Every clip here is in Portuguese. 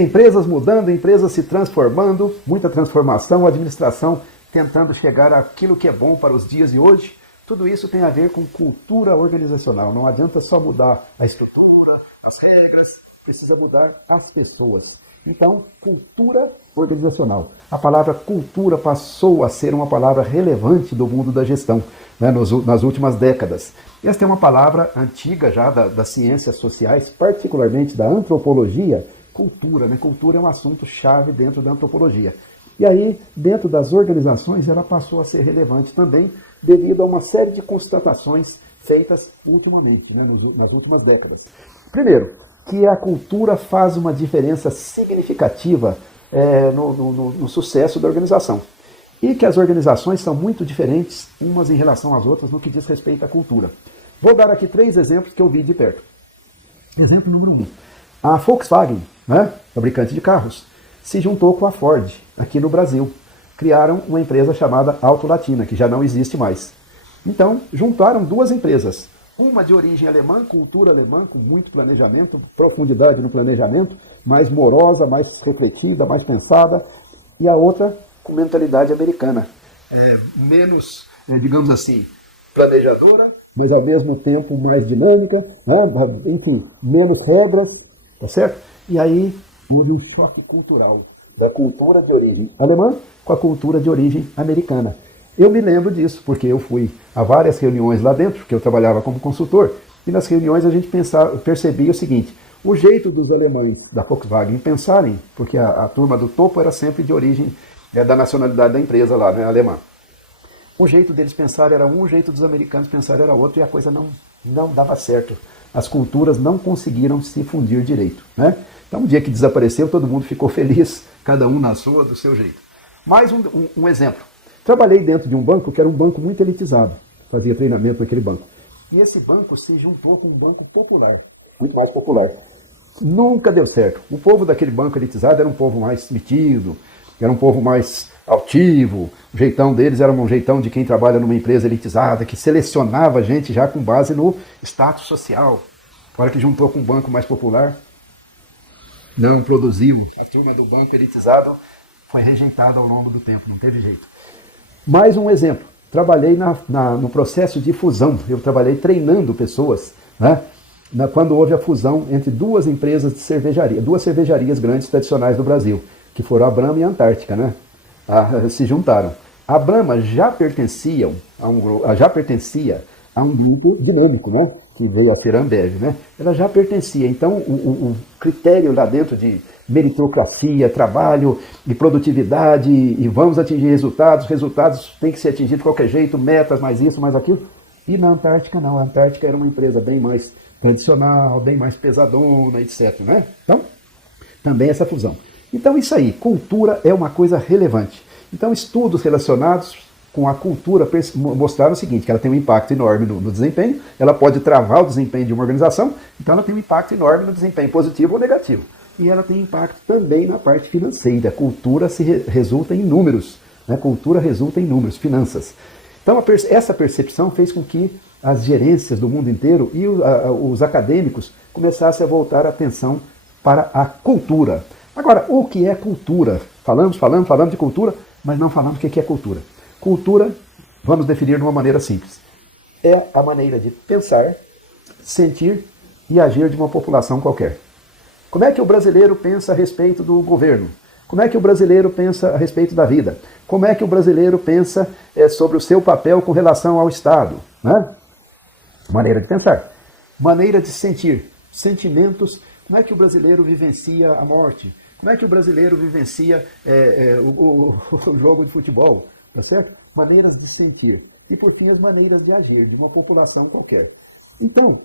Empresas mudando, empresas se transformando, muita transformação, a administração tentando chegar àquilo que é bom para os dias de hoje. Tudo isso tem a ver com cultura organizacional. Não adianta só mudar a estrutura, as regras, precisa mudar as pessoas. Então, cultura organizacional. A palavra cultura passou a ser uma palavra relevante do mundo da gestão, né, nas últimas décadas. Esta é uma palavra antiga já das ciências sociais, particularmente da antropologia. Cultura, né? Cultura é um assunto chave dentro da antropologia. E aí, dentro das organizações, ela passou a ser relevante também devido a uma série de constatações feitas ultimamente, né, nas últimas décadas. Primeiro, que a cultura faz uma diferença significativa no sucesso da organização. E que as organizações são muito diferentes umas em relação às outras no que diz respeito à cultura. Vou dar aqui 3 exemplos que eu vi de perto. Exemplo número 1. A Volkswagen, né, fabricante de carros, se juntou com a Ford aqui no Brasil. Criaram uma empresa chamada Auto Latina, que já não existe mais. Então, juntaram 2 empresas. Uma de origem alemã, cultura alemã, com muito planejamento, profundidade no planejamento, mais morosa, mais refletida, mais pensada. E a outra com mentalidade americana. Menos, digamos assim, planejadora, mas ao mesmo tempo mais dinâmica, né? Enfim, menos regras, tá certo? E aí houve um choque cultural da cultura de origem alemã com a cultura de origem americana. Eu me lembro disso, porque eu fui a várias reuniões lá dentro, porque eu trabalhava como consultor, e nas reuniões a gente percebia o seguinte: o jeito dos alemães da Volkswagen pensarem, porque a turma do topo era sempre de origem da nacionalidade da empresa lá, né, alemã. O jeito deles pensar era um, o jeito dos americanos pensar era outro, e a coisa não dava certo. As culturas não conseguiram se fundir direito, né? Então, um dia que desapareceu, todo mundo ficou feliz, cada um na sua, do seu jeito. Mais um exemplo. Trabalhei dentro de um banco que era um banco muito elitizado. Fazia treinamento naquele banco. E esse banco se juntou com um banco popular, muito mais popular. Nunca deu certo. O povo daquele banco elitizado era um povo mais metido, era um povo mais altivo. O jeitão deles era um jeitão de quem trabalha numa empresa elitizada, que selecionava gente já com base no status social. A hora que juntou com um banco mais popular, não produziu. A turma do banco elitizado foi rejeitada ao longo do tempo, não teve jeito. Mais um exemplo. Trabalhei no processo de fusão. Eu trabalhei treinando pessoas, né? Quando houve a fusão entre 2 empresas de cervejaria, 2 cervejarias grandes tradicionais do Brasil, que foram a Brahma e a Antártica, né? Se juntaram. A Brahma já pertencia a um grupo dinâmico, né? Que veio a ter a Ambev, né? Ela já pertencia. Então, o critério lá dentro de meritocracia, trabalho e produtividade, e vamos atingir resultados têm que ser atingidos de qualquer jeito, metas, mais isso, mais aquilo. E na Antártica não, a Antártica era uma empresa bem mais tradicional, bem mais pesadona, etc, né? Então, também essa fusão. Então, isso aí, cultura é uma coisa relevante. Então, estudos relacionados com a cultura mostraram o seguinte, que ela tem um impacto enorme no desempenho, ela pode travar o desempenho de uma organização, então ela tem um impacto enorme no desempenho positivo ou negativo. E ela tem impacto também na parte financeira. A cultura resulta em números, né? Cultura resulta em números, finanças. Então, essa percepção fez com que as gerências do mundo inteiro e os acadêmicos começassem a voltar a atenção para a cultura. Agora, o que é cultura? Falamos de cultura, mas não falamos o que é cultura. Cultura, vamos definir de uma maneira simples. É a maneira de pensar, sentir e agir de uma população qualquer. Como é que o brasileiro pensa a respeito do governo? Como é que o brasileiro pensa a respeito da vida? Como é que o brasileiro pensa sobre o seu papel com relação ao Estado? Né? Maneira de pensar. Maneira de sentir. Sentimentos. Como é que o brasileiro vivencia a morte? Como é que o brasileiro vivencia o jogo de futebol? Tá certo? Maneiras de sentir. E, por fim, as maneiras de agir de uma população qualquer. Então,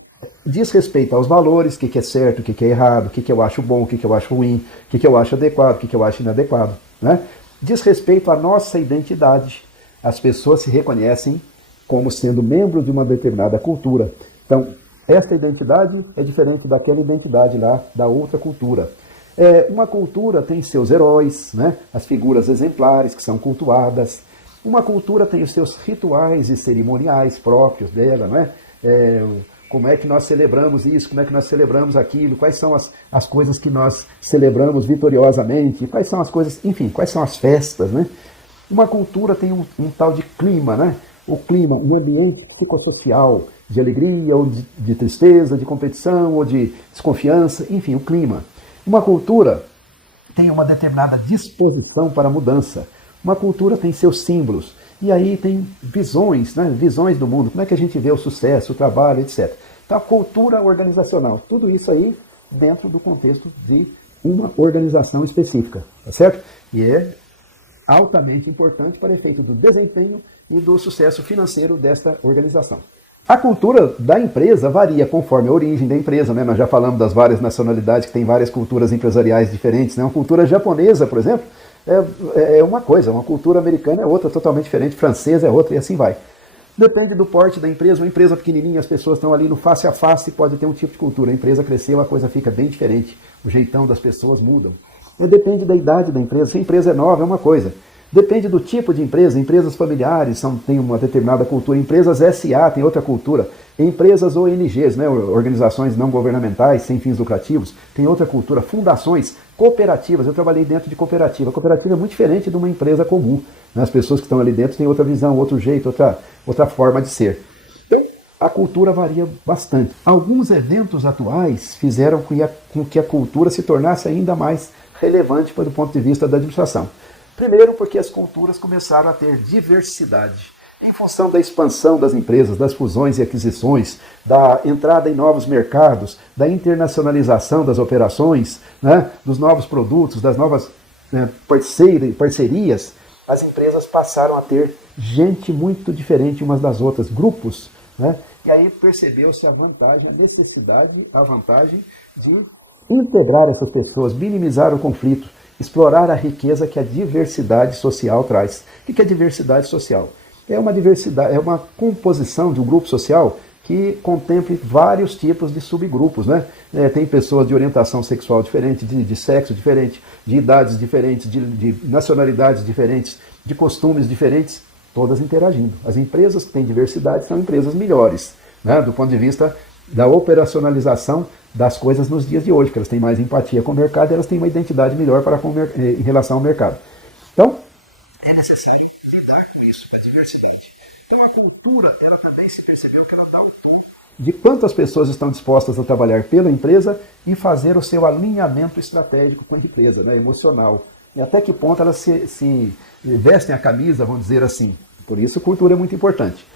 diz respeito aos valores, o que é certo, o que é errado, o que eu acho bom, o que eu acho ruim, o que eu acho adequado, o que eu acho inadequado. Né? Diz respeito à nossa identidade. As pessoas se reconhecem como sendo membros de uma determinada cultura. Então, esta identidade é diferente daquela identidade lá da outra cultura. Uma cultura tem seus heróis, né? As figuras exemplares que são cultuadas. Uma cultura tem os seus rituais e cerimoniais próprios dela, não é? como é que nós celebramos isso, como é que nós celebramos aquilo, quais são as coisas que nós celebramos vitoriosamente, quais são as coisas, enfim, quais são as festas, né? Uma cultura tem um tal de clima, né? O clima, um ambiente psicossocial, de alegria ou de tristeza, de competição ou de desconfiança, enfim, o clima. Uma cultura tem uma determinada disposição para a mudança. Uma cultura tem seus símbolos. E aí tem visões, né? Visões do mundo. Como é que a gente vê o sucesso, o trabalho, etc. Então, a cultura organizacional. Tudo isso aí dentro do contexto de uma organização específica. Tá certo? E é altamente importante para efeito do desempenho e do sucesso financeiro desta organização. A cultura da empresa varia conforme a origem da empresa, né? Nós já falamos das várias nacionalidades que têm várias culturas empresariais diferentes, né? Uma cultura japonesa, por exemplo, é uma coisa, uma cultura americana é outra, totalmente diferente, francesa é outra e assim vai. Depende do porte da empresa, uma empresa pequenininha, as pessoas estão ali no face a face, pode ter um tipo de cultura. A empresa cresceu, a coisa fica bem diferente, o jeitão das pessoas mudam. Depende da idade da empresa, se a empresa é nova é uma coisa. Depende do tipo de empresa, empresas familiares têm uma determinada cultura, empresas SA têm outra cultura, empresas ONGs, né, organizações não governamentais, sem fins lucrativos, têm outra cultura, fundações, cooperativas, eu trabalhei dentro de cooperativa, a cooperativa é muito diferente de uma empresa comum, né? As pessoas que estão ali dentro têm outra visão, outro jeito, outra forma de ser. Então, a cultura varia bastante. Alguns eventos atuais fizeram com que a cultura se tornasse ainda mais relevante do ponto de vista da administração. Primeiro, porque as culturas começaram a ter diversidade. Em função da expansão das empresas, das fusões e aquisições, da entrada em novos mercados, da internacionalização das operações, né, dos novos produtos, das novas parcerias, as empresas passaram a ter gente muito diferente umas das outras, grupos, né? E aí percebeu-se a vantagem, a necessidade, a vantagem de integrar essas pessoas, minimizar o conflito, explorar a riqueza que a diversidade social traz. O que é diversidade social? É uma diversidade, é uma composição de um grupo social que contemple vários tipos de subgrupos, né? Tem pessoas de orientação sexual diferente, de sexo diferente, de idades diferentes, de nacionalidades diferentes, de costumes diferentes, todas interagindo. As empresas que têm diversidade são empresas melhores, né? Do ponto de vista da operacionalização das coisas nos dias de hoje, que elas têm mais empatia com o mercado e elas têm uma identidade melhor em relação ao mercado. Então, é necessário lidar com isso, a diversidade. Então, a cultura, ela também se percebeu que ela dá o tom de quantas pessoas estão dispostas a trabalhar pela empresa e fazer o seu alinhamento estratégico com a empresa, né, emocional. E até que ponto elas se vestem a camisa, vamos dizer assim. Por isso, cultura é muito importante.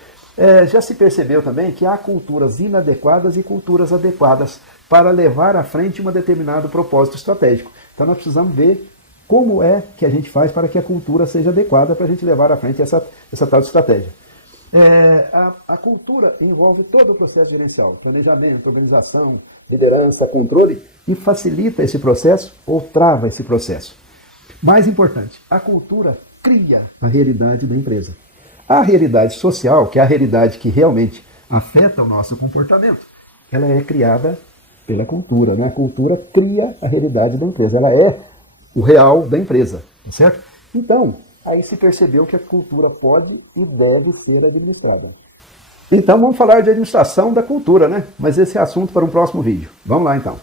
Já se percebeu também que há culturas inadequadas e culturas adequadas para levar à frente um determinado propósito estratégico. Então nós precisamos ver como é que a gente faz para que a cultura seja adequada para a gente levar à frente essa tal de estratégia. A cultura envolve todo o processo gerencial, planejamento, organização, liderança, controle, e facilita esse processo ou trava esse processo. Mais importante, a cultura cria a realidade da empresa. A realidade social, que é a realidade que realmente afeta o nosso comportamento, ela é criada pela cultura, né? A cultura cria a realidade da empresa, ela é o real da empresa, certo? Então, aí se percebeu que a cultura pode e deve ser administrada. Então, vamos falar de administração da cultura, né? Mas esse é assunto para um próximo vídeo. Vamos lá, então.